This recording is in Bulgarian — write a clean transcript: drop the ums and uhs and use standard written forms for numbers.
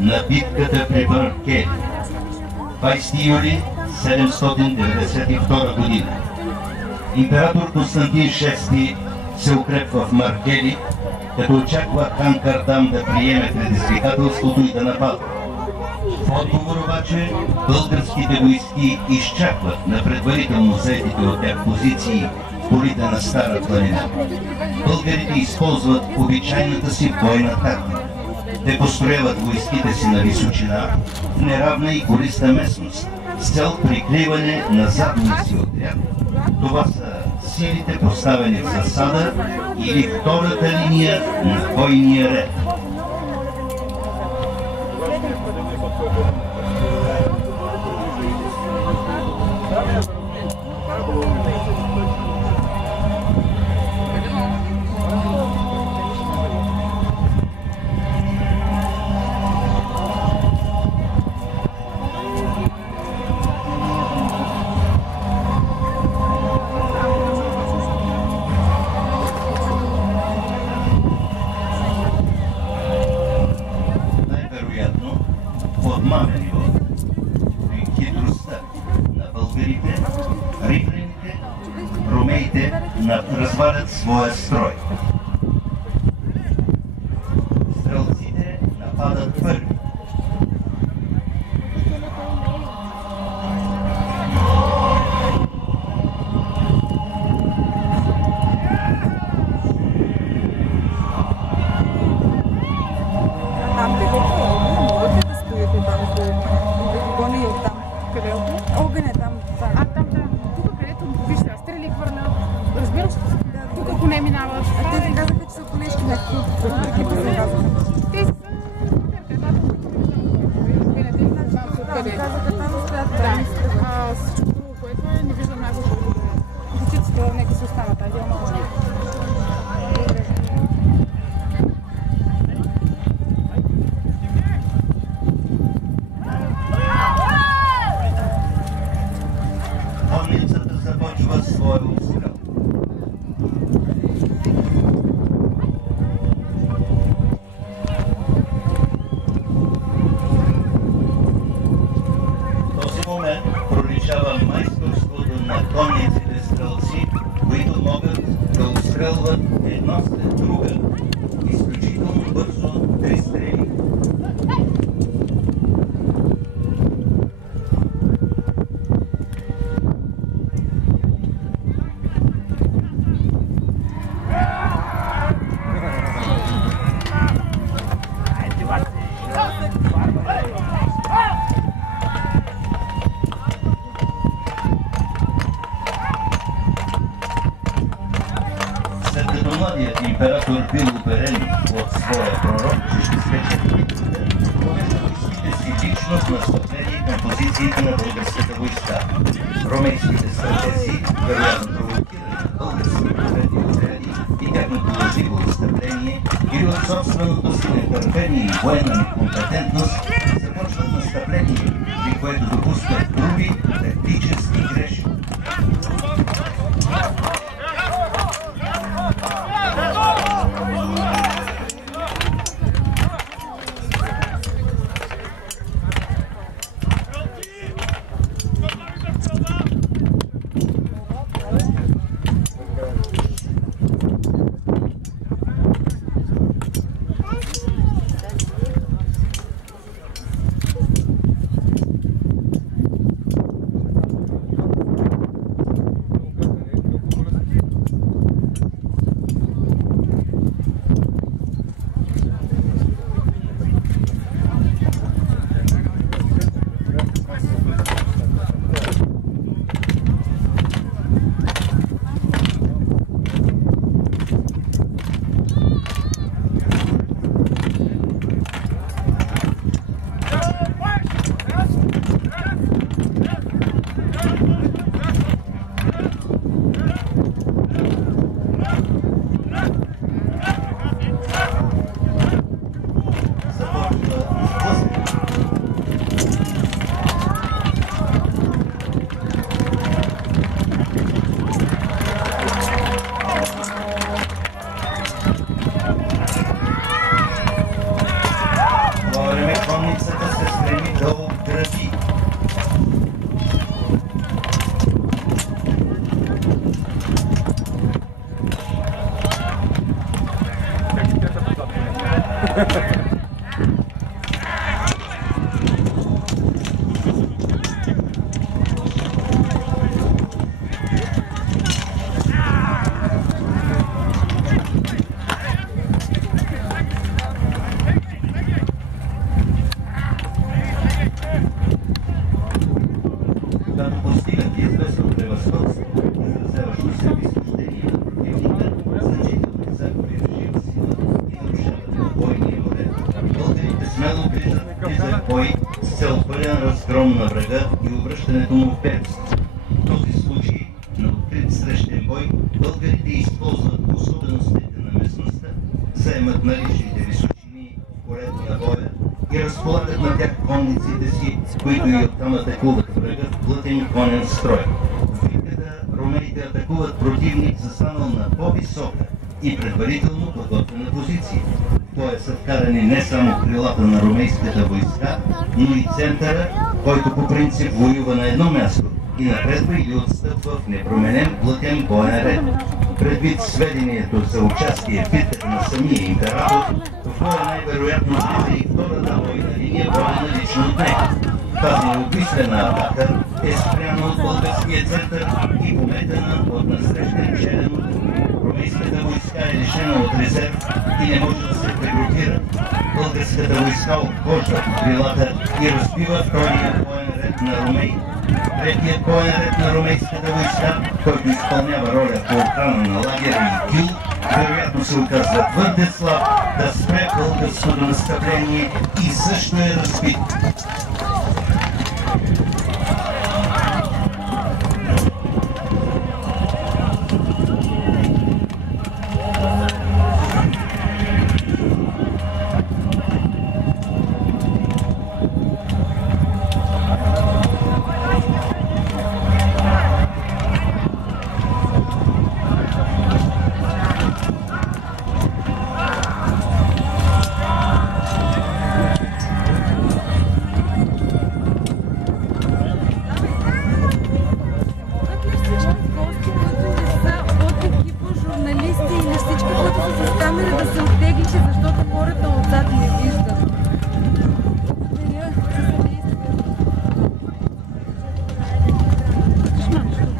на битката при Въркели. 20 юли 792 година. Император Константин VI се укрепва в Маркели, като очаква хан Кардам да приеме предизвикателството и да напада. В отговор обаче българските войски изчакват на предварително заетите от тях позиции в горите на Стара планина. Българите използват обичайната си бойна тактика. Те построяват войските си на височина, в неравна и гориста местност, с цел прикриване на задния си отряд. Това са силите, поставени в засада или втората линия на бойния ред. Подмамени при хитростта на българите, римляните, ромеите развалят своя строй. Стрелците нападат първи. Огън е там. Там. Тук където виж, стрели хвърля. Разбираш? Тук ако не минаваш. А те казаха, че са колежки някакви. Такива се казаха. Те са Казаха там стоят. Всичко друго, което е, не виждам някакво. Дечиците, нека си останат. Айде, Конницата започва своя обстрел. В този момент проличава майсторството на конниците стрелци, които могат да обстрелват едно след друга, изключително бързо 3 стрели. След като младият император бил уверен от своя пророк, че ще спечели битката, повежда войските си лично в настъпление към позициите на българската войска. Ромейските стратези, вероятно провокирани български победни отряди и тяхното лъжливо отстъпление или от собственото си нетърпение и военна некомпетентност, започват настъпление, при което допускат груби тактически грешки. Когато постигат известно превъзходство, изразяващо се в изтощение на противника, значителни загуби в жива сила и нарушават на бойния ред, българите смело влизат в бой с цел пълен разгром на врага и обръщането му в бегство. В този случай на открит срещен бой българите използват особеностите на местността, заемат наличните височини в полето на боя и разполагат на тях конниците си, които и оттам атакуват врага в плътен конен строй. В битката ромеите атакуват противник, застанал на по-висока и предварително подготвена позиция. В боя са вкарани не само крилата на ромейската войска, но и центъра, който по принцип воюва на едно място и напредва или отстъпва в непроменен плътен боен ред. Предвид сведението за участие в битката на самия император, в боя най-вероятно влиза и втората бойна линия, водена лично от него. Тази обмислена атака е спряна от българския център и пометена от насрещен челен удар. Ромейската войска е лишена от резерв и не може да се прегрупира. Българската войска обхожда крилата и разбива втория боен ред на ромей. Третият боен ред на ромейската войска, който изпълнява роля по охрана на лагера и тил, вероятно се оказва твърде слаб да спре българското настъпление и също е разбит. Журналисти или всички, които са с камера, да се оттеглите,